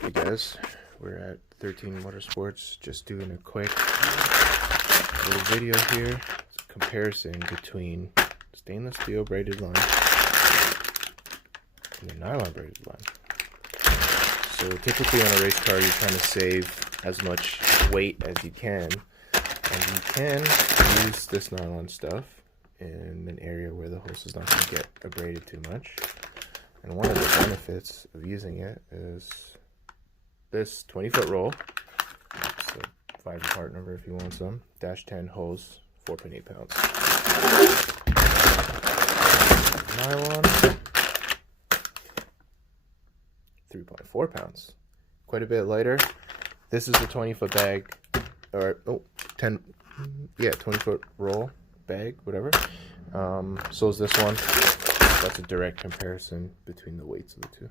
Hey guys, we're at 13 Motorsports, just doing a quick little video here. It's a comparison between stainless steel braided line and the nylon braided line. So typically on a race car, you're trying to save as much weight as you can, and you can use this nylon stuff in an area where the hose is not going to get abraded too much. And one of the benefits of using it is this 20-foot roll. It's a 5-part number if you want some. -10 hose, 4.8 pounds. Nylon, 3.4 pounds. Quite a bit lighter. This is a 20-foot bag, or 20-foot roll bag, whatever. So is this one. That's a direct comparison between the weights of the two.